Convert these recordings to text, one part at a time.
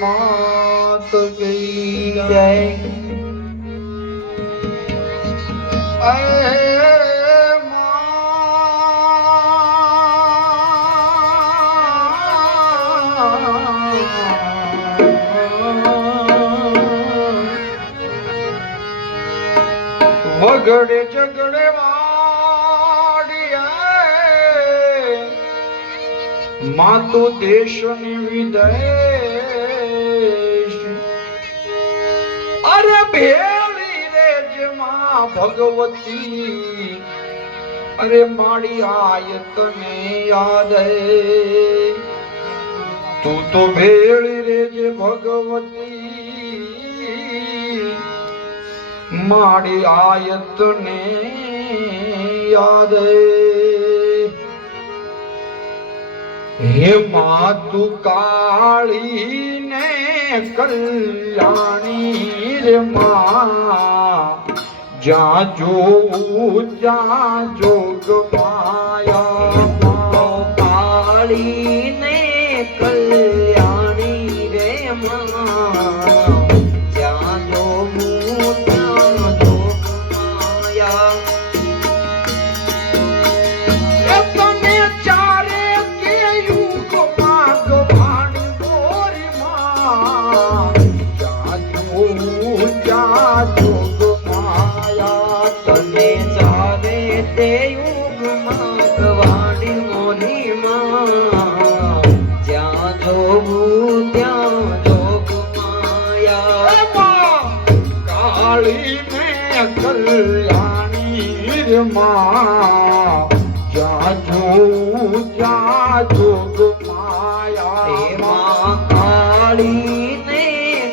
માત ગઈ જય વગડે ઝગડે માતુ દેશની વિદેશ ભેળી રે જેમાં ભગવતી. અરે માડી આય તને યાદ તું તો ભેળી રે જે ભગવતી. માડી આયત ને યાદ હે માતુ કાળી ને કલ્યાણી રે માં. જ્યાં જોઉં ત્યાં માં. ત્યાં જોગ માયા એમાં કાળી ને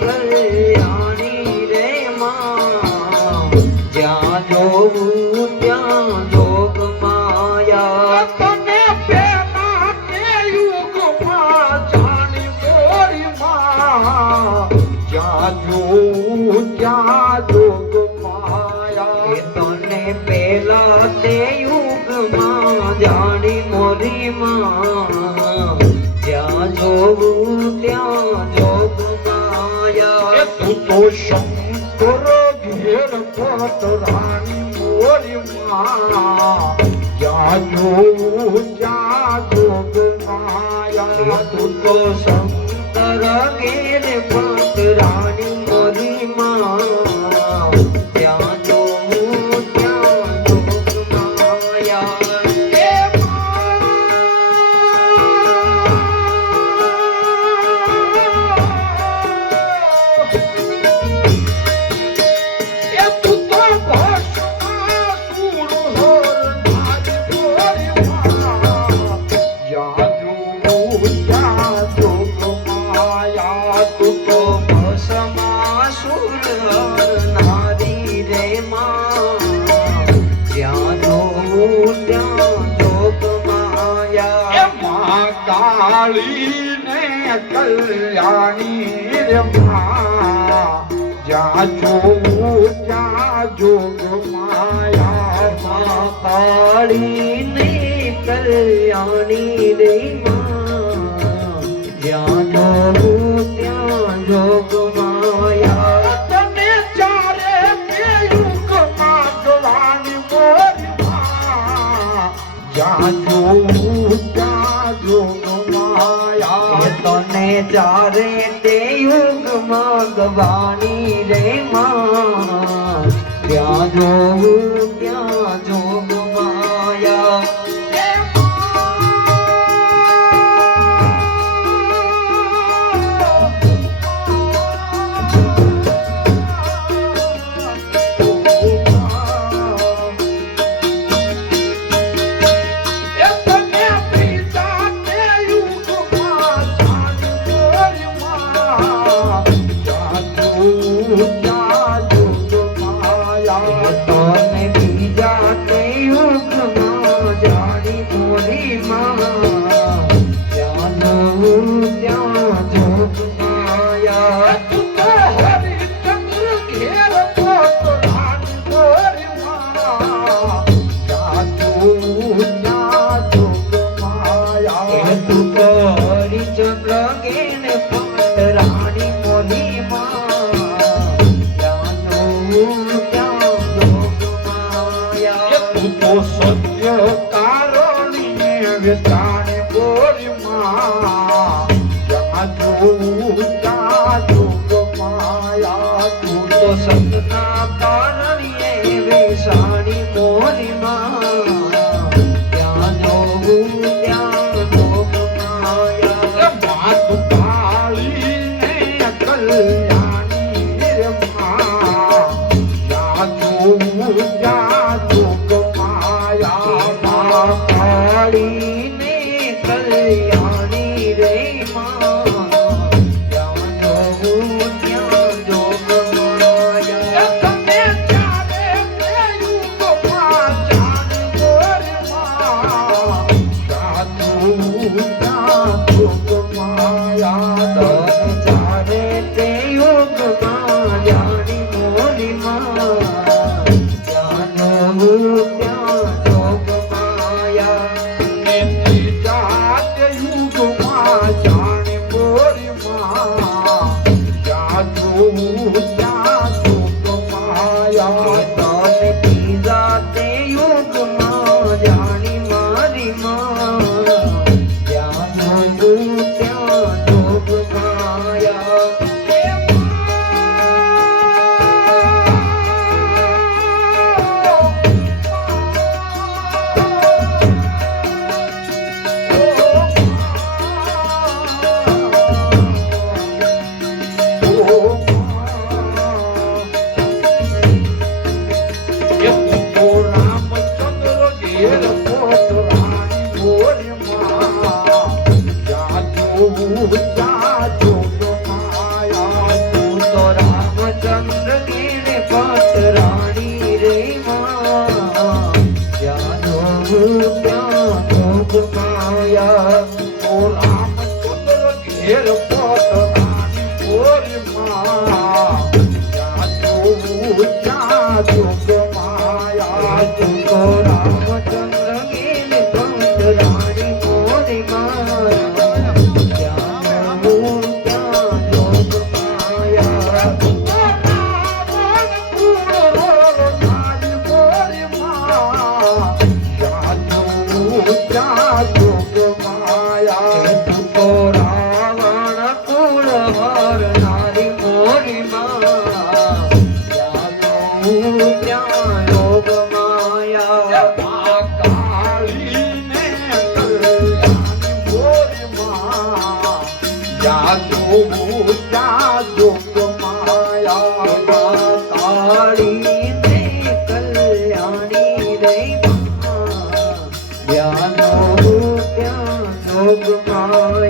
કલ્યાણી રે માં જ્યાં જોવું ત્યાં જોગ માયા તને પેલા તે યુગમાં જાણી મોરીમાં. જ્યાં જોઉં ત્યાં જોગ માયા તને પેલા તે યુગમાં જાણી મોરી માં જ્યાં જોવું ત્યાં જોગ માયા. તું તો શંકર ઘેર પત રાણી મોરીમાં. જ્યાં જોવું ત્યાં જોગ માયા. તું તો શંકર ઘેર પત રાણી તને ચારે તે યુગમાં ગવાની રે માં. ત્યાં જોવું Obrigado.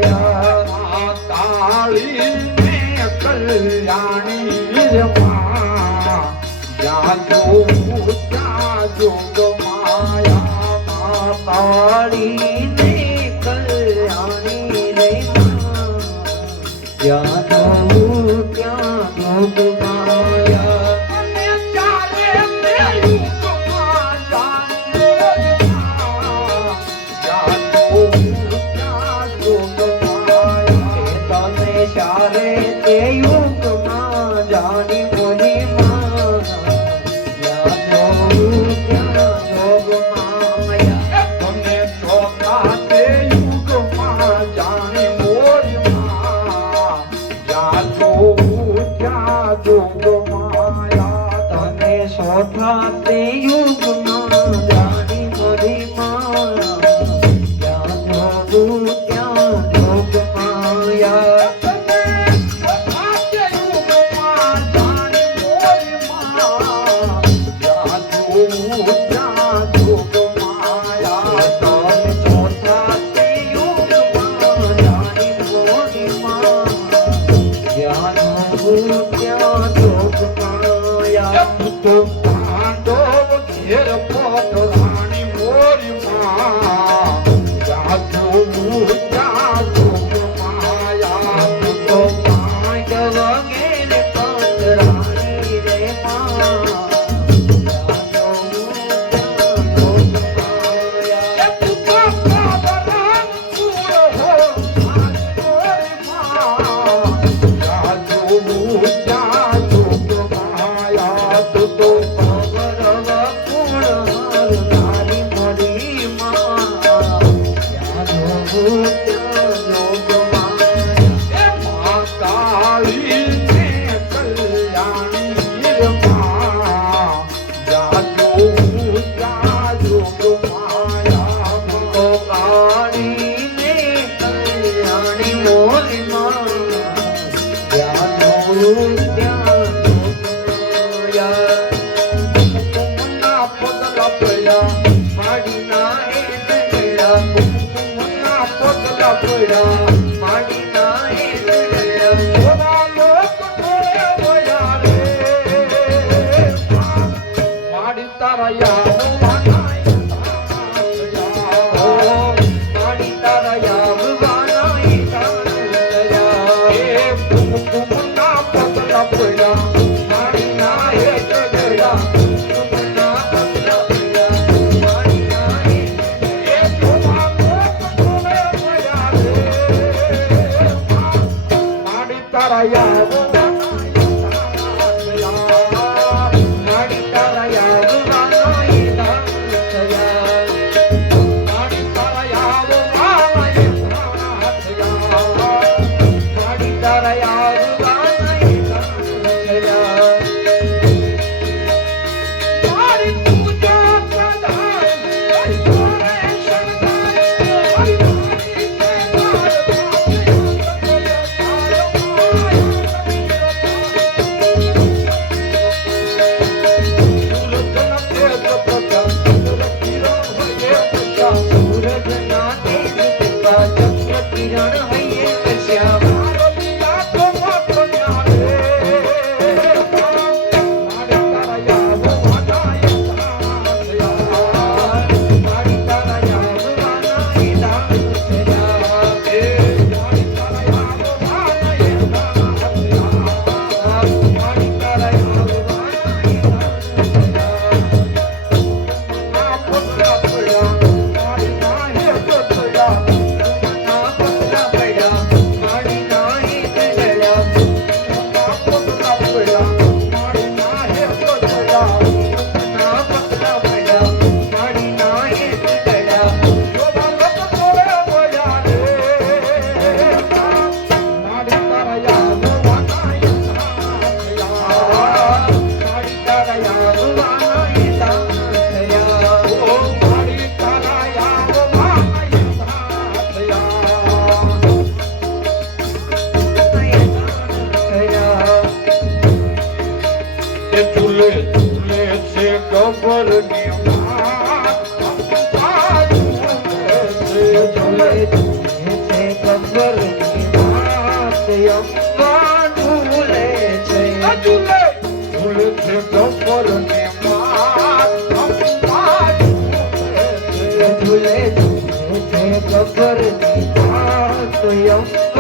ગયા કાળી ને કલ્યાણી જાદો જાદો માયા કાળી ને કલ્યાણી રે યા কথাতেও મોરણી મોરી મારું માડી We don't know. to.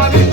Lord